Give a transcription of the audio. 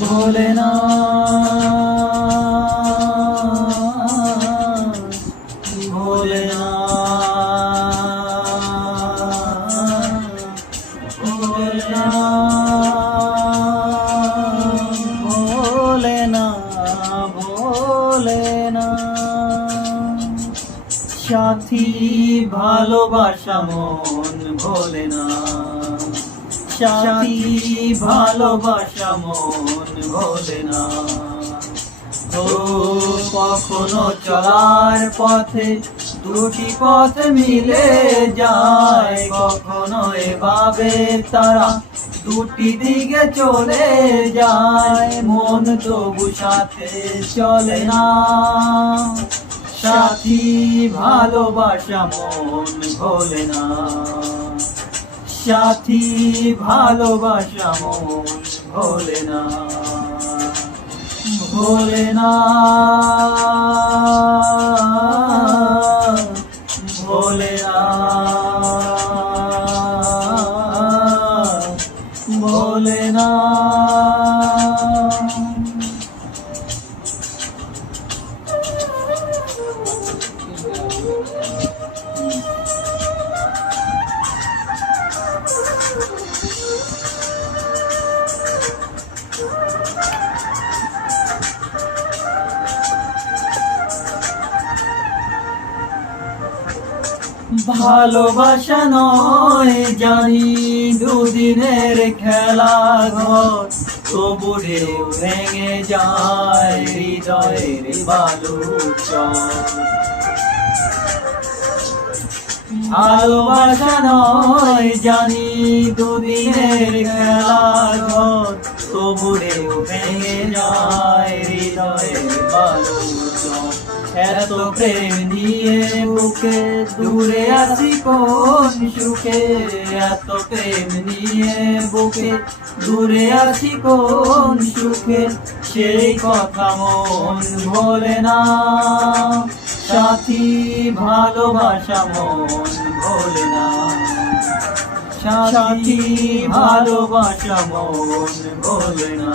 ভোলে না, ভোলে না, ভোলে না, ভোলে না, ভোলে না। সাথী ভালোবাসা মন ভোলে না, সাথী ভালোবাসা মন ভোলে না। ও কখনো চলার পথে দুটি পথ মিলে যায়, কখনো এভাবে তারা দুটি দিকে চলে যায়, মন তবু সাথে চলে না। সাথী ভালোবাসা মন ভোলে না, সাথী ভালোবাসা মন ভোলে না, ভোলে না, ভোলে না, ভোলে না। ভালোবাসা নয় জানি দুদিনের খেলা ঘর, তবু ঢেউ ভেঙে যায় হৃদয়ের বালুর চর। ভালোবাসা নয় জানি দুদিনের খেলা ঘর, তবু ঢেউ ভেঙে যায় হৃদয়ের বালুর চর। এত প্রেম নিয়ে বুকে দূরে আছি কোন সুখে, এত প্রেম নিয়ে বুকে দূরে আছি কোন সুখে, সেই কথা মন ভোলে না। সাথী ভালোবাসা মন ভোলে না, সাথী ভালোবাসা মন ভোলে না।